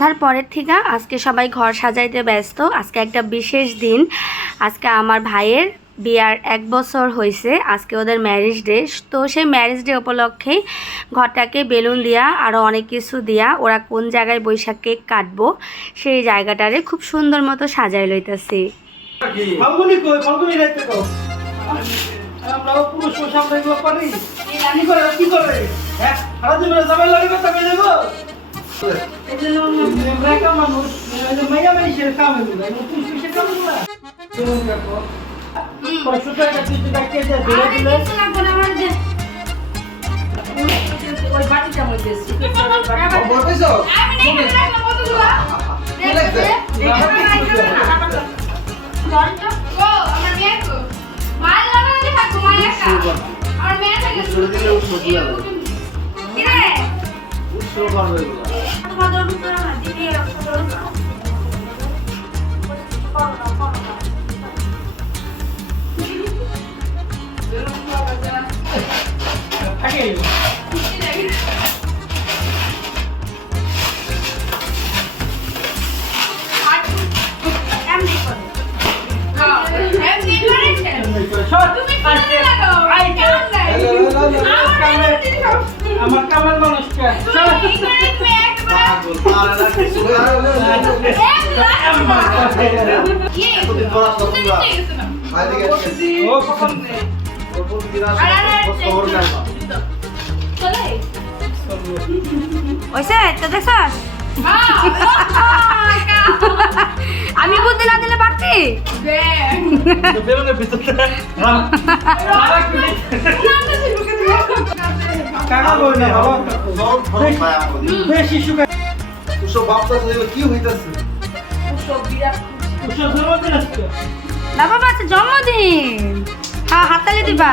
সন্ধ্যার পরের থেকে আজকে সবাই ঘর সাজাইতে ব্যস্ত। আজকে একটা বিশেষ দিন। আজকে আমার ভাইয়ের বিয়ার 1 বছর হয়েছে। আজকে ওদের ম্যারেজ ডে। তো সেই ম্যারেজ ডে উপলক্ষেই ঘরটাকে বেলুন দিয়া আরও অনেক কিছু দিয়া ওরা কোন জায়গায় বৈশাখ কেক কাটবো সেই জায়গাটারে খুব সুন্দর মতো সাজাই লইতেছি। আমার কামাল মানুষটা আমি বুদ্ধি না দিলে পারতি না বাবা আচ্ছা জন্মদিন হাততালি দিবা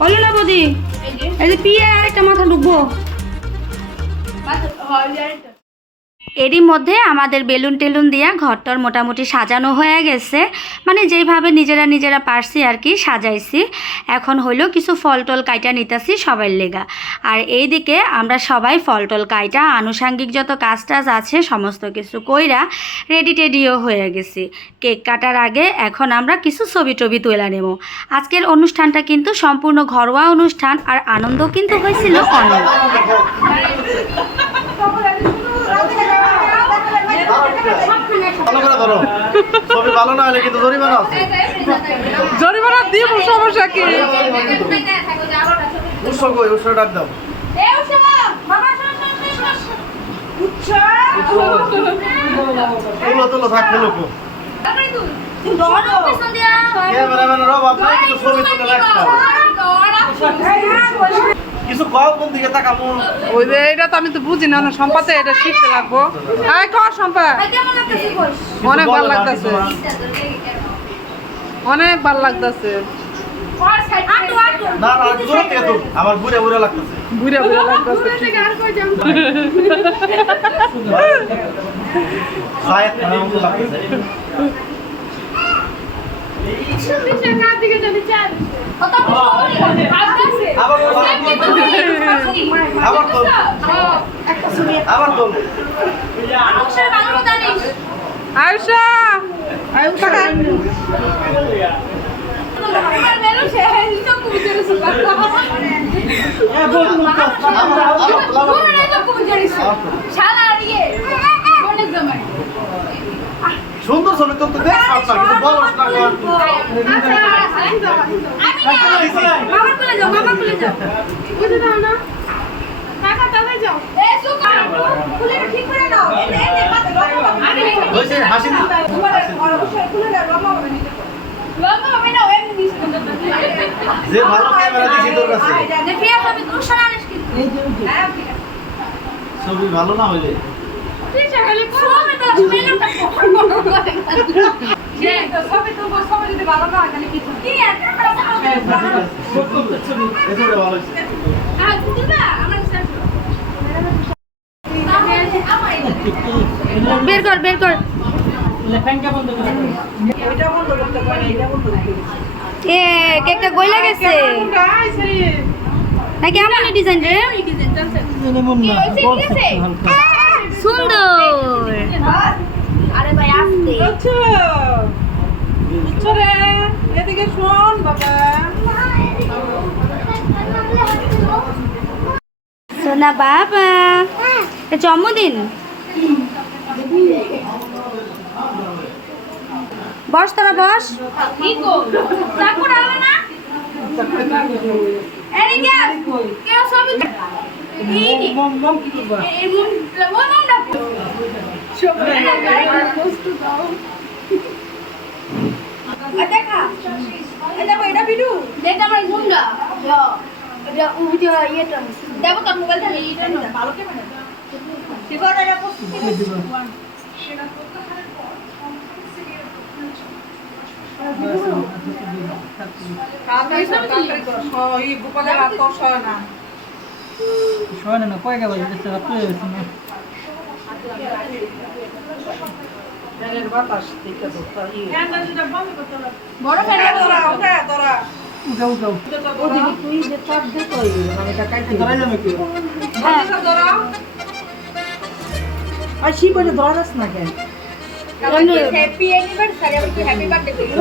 হলো না বৌদি এই যে পিয়ে আর একটা মাথা ঢুকবো। এরই মধ্যে আমাদের বেলুন টেলুন দিয়া ঘরটার মোটামুটি সাজানো হয়ে গেছে, মানে যেইভাবে নিজেরা পারছি আর কি সাজাইছি। এখন হইলো কিছু ফল টল কাইটা নিতেছি সবার লেগা। আর এইদিকে আমরা সবাই ফল টল কাইটা আনুষাঙ্গিক যত কাজ টাজ আছে সমস্ত কিছু কইরা রেডি টেডিও হয়ে গেছি। কেক কাটার আগে এখন আমরা কিছু ছবি টবি তুলে নেব। আজকের অনুষ্ঠানটা কিন্তু সম্পূর্ণ ঘরোয়া অনুষ্ঠান আর আনন্দ কিন্তু হয়েছিল অনেক। ভালো না হলে কিন্তু জরিমানা আছে। জরিমানা দিব সমস্যা কি? উৎস কই উৎস ডাক দাও। তুলো থাক ফেলো কো। কিছু কও কোন দিকে তাকাবো? ওই যে এটা তো আমি তো বুঝি না, সম্পাতে এটা শিখতে লাগবো। আয় কর সম্পা। অনেক ভালো লাগতেছে, অনেক ভালো লাগতেছে। না না জোরে থেকে তো আমার বুড়া লাগতেছে। বুড়া লাগতেছে। সায়েদ নাম লাগতেছে। আয়ুষা সুন্দর ছবি তো দেখ কিন্তু বলো না হাসি যে ভালো ক্যামেরা দিছি তোর কাছে ছবি ভালো না হইলে ভালো বের কর বের কর। এ কেকটা গইলা গেছে নাকি এমনই ডিজাইন রে? সুন্দর। আরে ভাই আসতে এদিকে শোন বাবা। সোনা বাবা জন্মদিন। বস তোরা বস। গোপালের হাত তো সয় না। বাতাস বড় তোরা হ্যাপি অ্যানিভার্সারি আর কি হ্যাপি বার্থডে করি।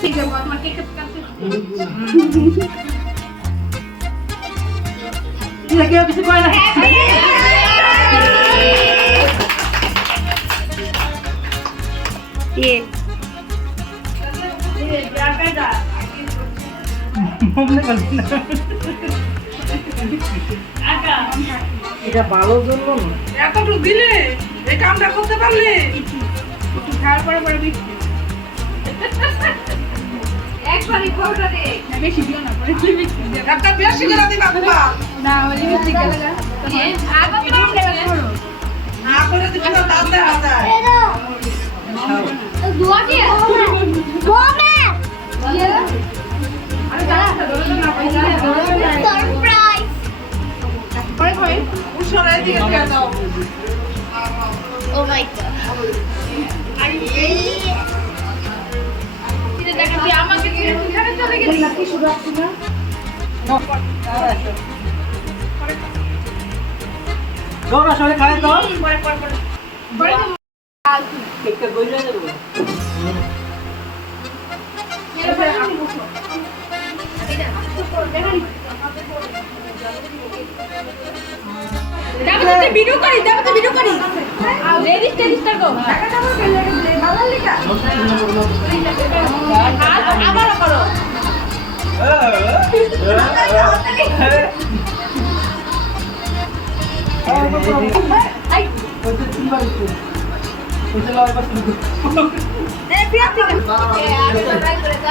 ঠিক আছে আমার কেক কাটতে। লাগে কিছু কয় না। ये এটা ভালো জন্য না এতটুকু দিলে এই কামটা করতে পারলে একটু ঝাড় পরে পরে বিক্রি একবারই কোটা দে না বেশি দিও না পরে একটা বেশি করে দিবা বাবা না ওই লিপস্টিক লাগা আগা পরে করো না করে দিবা না দাঁতে হাজার দুয়া কি বোমে আরে দাঁড়া না পয়সা সারপ্রাইজ পরে কই উশরে দিকে দিয়ে দাও ও মাই গড আরে কিরে দেখা তুই আমাকে ছেড়ে তুই ঘরে চলে গেলি না কি শুরু আসছে না গৌরা সবাই খায় তো পরে কেকটা গইলা দেব দাবতে ভিডিও করি লেডিস টেলিস্টার গো ভালো লিখা আবার করো আই এ পিয়া ঠিক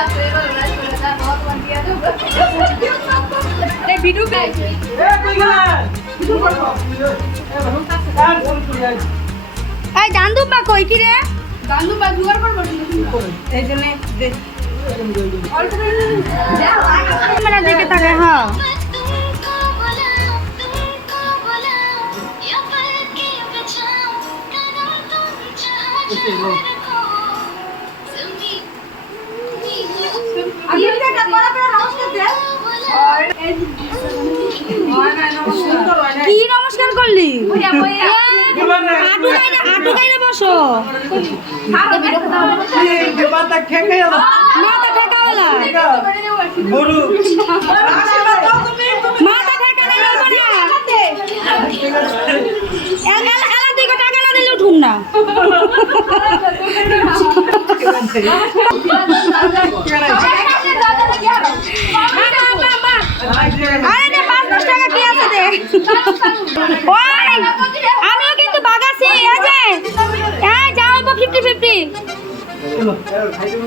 আছে এ ভিডিও কই ভিডিও করো এই দান্দুবা কই কি রে? দান্দুবা জুগার করব এইজন্য দে অল্প করে দাও ক্যামেরা দিকে তাকে হ্যাঁ আমি এটা করা করে নমস্কার দে কি নমস্কার করলি? আটু গাইলে বসো মাথা ঠেকা হলা গরু মাথা ঠেকা দিলে এলা দিকে টাকা না দিলে উঠুন না আরে নে 5-10 টাকা কি আছে দে ওই আমিও কিন্তু বাগাছি এই যে এই যাও 50-50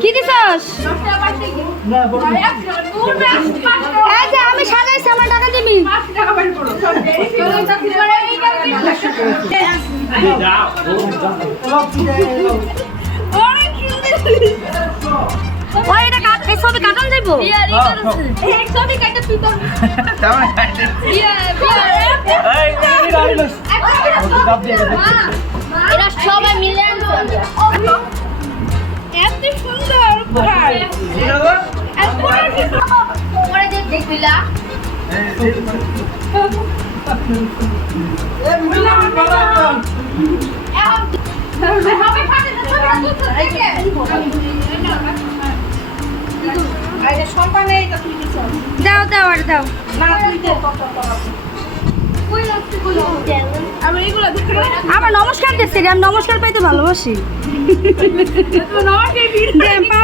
কি দিছস না বড় এই যে আমি সাজাইছি আমার টাকা দিবি ওই এটা কাট ছবি কাটন যাইবো এই ছবি কাটতে তুই তো তেমন খাইতে বিয়া এই গাড়ি দাব দিয়ে গেছে এরা সবাই মিলে আনছে এত সুন্দর উপহার পরে দেখবিলা হবে ফাটে ছবিটা তুলতে থেকে আরে সম্পানে এটা তুই দিছ দাও দাও আর দাও না তুই দে কই লাগছে কই আমি এগুলো দেখে আবার নমস্কার দিচ্ছি রে, আমি নমস্কার পাইতে ভালোবাসি তো নমস্কার ভিড় দে, পা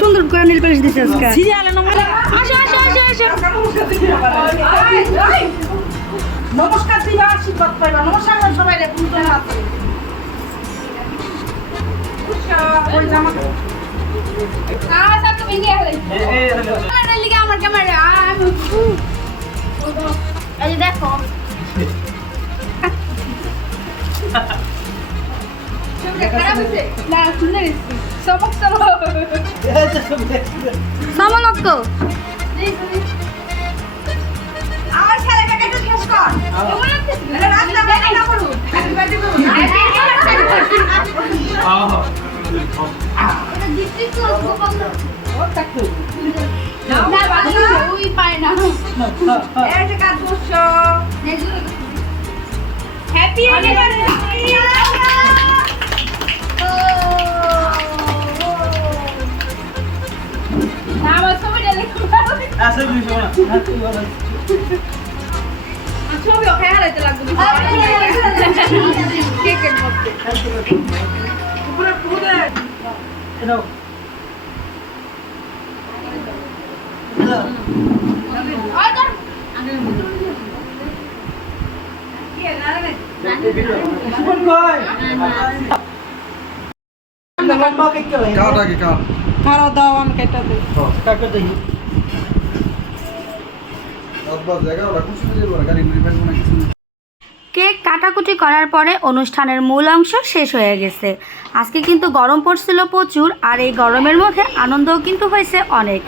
সুন্দর করে নীল পালিশ দিছে আজকে সিরিয়ালে নমস্কার আসো আসো আসো আসো নমস্কার দিবা আশীর্বাদ পাইবা নমস্কার সবাই রে পুজো হাত ওই জামা সব ভেঙে গেল আমার লিগে আমার ক্যামেরা এই দেখো খারাপ হয়েছে না সুন্দর সবক সবক সমনক্ক আমার ছেলেটাকে একটু শেষ কর কেমন লাগছে রাস্তা বের না করু হ্যাপি বার্থডে করু এটা ডিস্ট্রিক্ট ক্লাস গোপাল না বাবা ওই পায় না এই যে কাজ করছো হ্যাপি অ্যানিভার্সারি না আমার ছবিটা দেখো আসলে কিছু না ছবি ওখানে হারাইতে লাগবে কেকের মধ্যে পুরো পুরো এনো আদর কি না রে কোন কই লম্বা কে কি হয় কাটা কি কাট খারাপ দাও আমি কেটে দেই কাট দেই আব্বা জায়গা ওটা খুশি হয়ে যাবে গাড়ি রিপেয়ার করে কিছু কেক কাটাকুটি করার পরে অনুষ্ঠানের মূল অংশ শেষ হয়ে গেছে। আজকে কিন্তু গরম পড়ছিল প্রচুর, আর এই গরমের মধ্যে আনন্দও কিন্তু হয়েছে অনেক।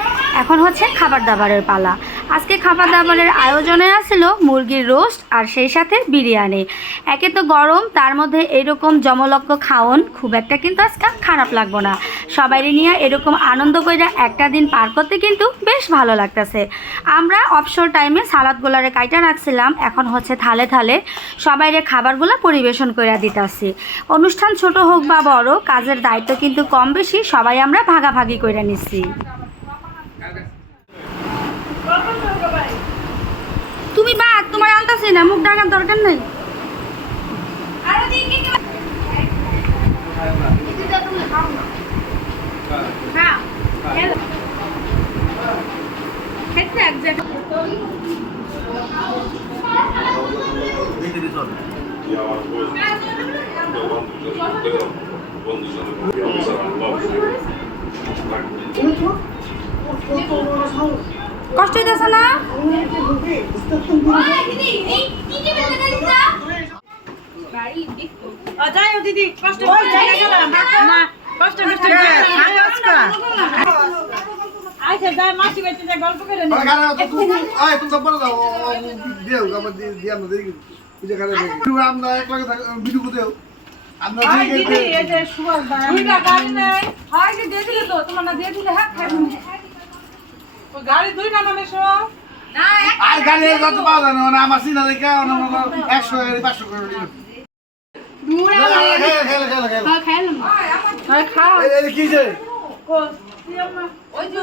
এখন হচ্ছে খাবার দাবারের পালা। আজকে খাবার দাবারের আয়োজনে আছিল মুরগির রোস্ট আর সেই সাথে বিরিয়ানি। একে তো গরম, তার মধ্যে এরকম জমলক্ষ খাওন খুব একটা কিন্তু আজকে খারাপ লাগবো না। সবাই নিয়ে এরকম আনন্দ কইরা একটা দিন পার করতে কিন্তু বেশ ভালো লাগতেছে। আমরা অবসর টাইমে সালাদগুলারে কাইটা রাখছিলাম, এখন হচ্ছে থালে থালে সবাইরে খাবারগুলো পরিবেশন করে দিতেছি। অনুষ্ঠান ছোট হোক বা বড়, কাজের দায়িত্ব কিন্তু কম বেশি সবাই আমরা ভাগাভাগি করে নিচ্ছি। তুমি বাদ, তোমার আনতাছি না, মুখ ঢাকার দরকার নেই। আরে দিন কি এটা তুমি খাও না না খেতে এক জায়গা দেখে দিছ কষ্ট হইতেছে না? যাই দিদি কষ্ট করে জায়গা গেলাম না কষ্ট কষ্ট আচ্ছা যাই মাসি বেঁচে যা গল্প করে নি গাড়ি তো তুই আয় তুমি বড় দাও দিও আমার দিয়া না দেই বুঝে গাড়ি তুই আমরা এক লাগে ভিডিও দেও আমরা আই দিই দিদি এই যে সুভাষ ভাই দুইটা গাড়ি নাই হয় যে দিয়ে দিলে তো তোমার না দিয়ে দিলে হ্যাঁ খাইবো ও গাড়ি দুইটা মানে সব না আর গাড়ি কত পাওয়া যায় না আমার সিনা দেখে অন্য 100 গাড়ি 500 করে দিল খাইলাম হয় খাও এই কি যে ওই যে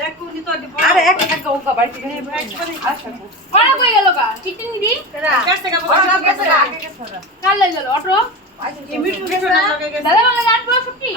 দেখো নি তো আরে এক এক ওকা বাড়ি থেকে আসো ওরা কই গেল গা চিটিং দি কাছ থেকে কাল লাগে গেল অটো এই মিটু গেছে না দাদা বলে গান পুরো ছুটি